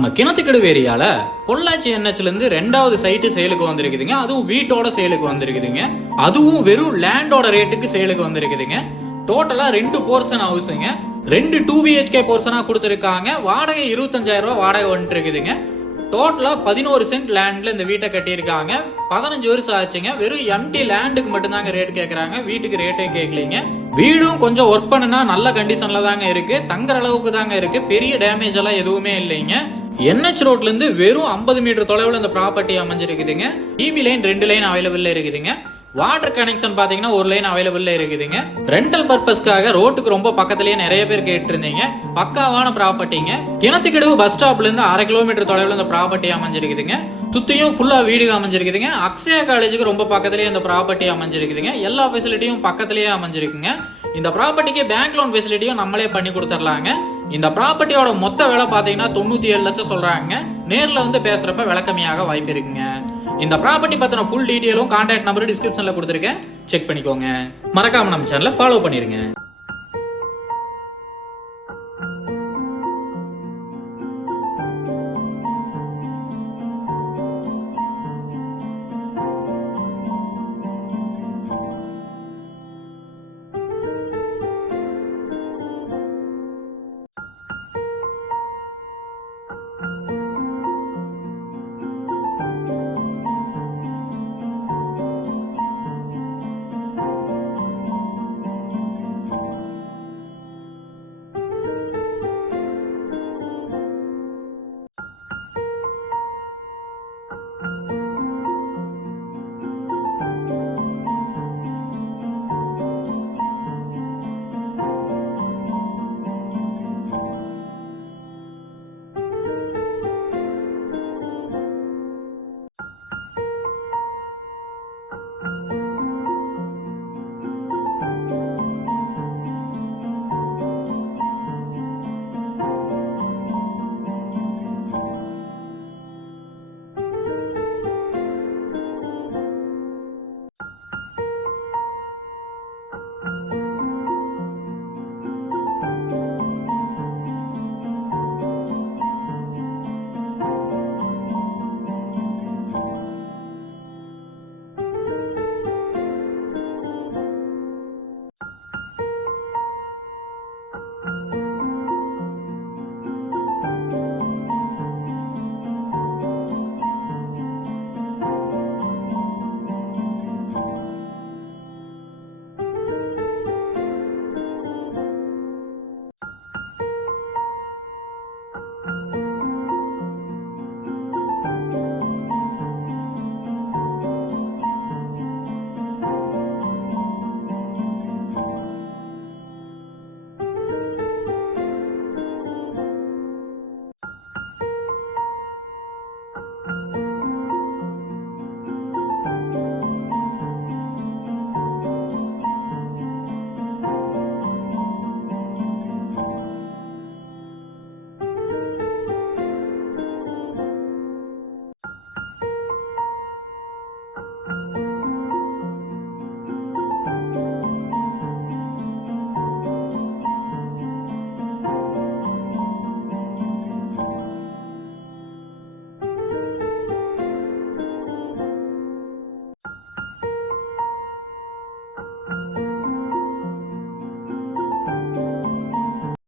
நம்ம கிணத்துக்கடு ஏரியால பொள்ளாச்சி என்ஹெச்ல இருந்து 2வது சைட்டு சேலுக்கு வந்திருக்குதுங்க. அதுவும் வீட்டோட சேலுக்கு வந்திருக்குதுங்க. அதுவும் வெறும் லேண்டோட ரேட்டுக்கு சேலுக்கு வந்திருக்குதுங்க. டோட்டலா 2 போர்ஷன் ஹவுஸுங்க. 2 2 BHK போர்ஷனா கொடுத்திருக்காங்க. வாடகை 25,000 ரூபாய் வாடகை வந்துட்டு இருக்குதுங்க. டோட்டலா 11 சென்ட் லேண்ட்ல இந்த வீட்டை கட்டியிருக்காங்க. 15 வருஷம் ஆச்சுங்க. வெறும் எம்டி லேண்டுக்கு மட்டும்தாங்க ரேட் கேட்கறாங்க. வீட்டுக்கு ரேட்டே கேட்கலீங்க. வீடும் கொஞ்சம் ஒர்க் பண்ணுனா நல்ல கண்டிஷன்ல தாங்க இருக்கு. தங்குற அளவுக்கு தாங்க இருக்கு. பெரிய டேமேஜ் எல்லாம் எதுவுமே இல்லைங்க. NH ரோட்ல இருந்து வெறும் 50 மீட்டர் தொலைவில் இந்த ப்ராப்பர்ட்டி அமைஞ்சிருக்குதுங்க. டிவி லைன் 2 லைன் அவைலபிள் இருக்குதுங்க. வாட்டர் கனெக்ஷன் பாத்தீங்கன்னா 1 லைன் அவைலபிள் இருக்குதுங்க. ரெண்டல் பர்பஸ்க்காக ரோட்டுக்கு ரொம்ப பக்கத்திலேயே நிறைய பேர் கேட்டு இருந்தீங்க. பக்காவான ப்ராப்பர்ட்டிங்க. கிணத்துக்கடவு பஸ் ஸ்டாப்ல இருந்து 1/2 கிலோமீட்டர் தொலைவில் இந்த ப்ராப்பர்ட்டி அமைஞ்சிருக்குதுங்க. சுத்தியும் ஃபுல்லா வீடு அமைஞ்சிருக்குதுங்க. அக்ஷயா காலேஜுக்கு ரொம்ப பக்கத்திலேயே இந்த ப்ராப்பர்ட்டி அமைஞ்சிருக்குதுங்க. எல்லா ஃபெசிலிட்டியும் பக்கத்திலேயே அமைஞ்சிருக்குங்க. இந்த ப்ராப்பர்ட்டிக்கு பேங்க் லோன் ஃபெசிலிட்டியும் நம்மளே பண்ணி கொடுத்துடலாங்க. இந்த ப்ராப்பர்ட்டியோட மொத்த விலை பாத்தீங்கன்னா 97 லட்சம் சொல்றாங்க. நேர்ல வந்து பேசுறப்ப விலை கம்மியாக வாய்ப்பு இருக்குங்க. இந்த ப்ராப்பர்ட்டி பத்தின ஃபுல் டீடைலும் கான்டாக்ட் நம்பர் டிஸ்கிரிப்ஷன்ல கொடுத்துருக்கேன். செக் பண்ணிக்கோங்க. மறக்காம நம்ம சேனலை ஃபாலோ பண்ணிருங்க.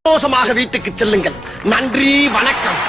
சந்தோஷமாக வீட்டுக்கு செல்லுங்கள். நன்றி, வணக்கம்.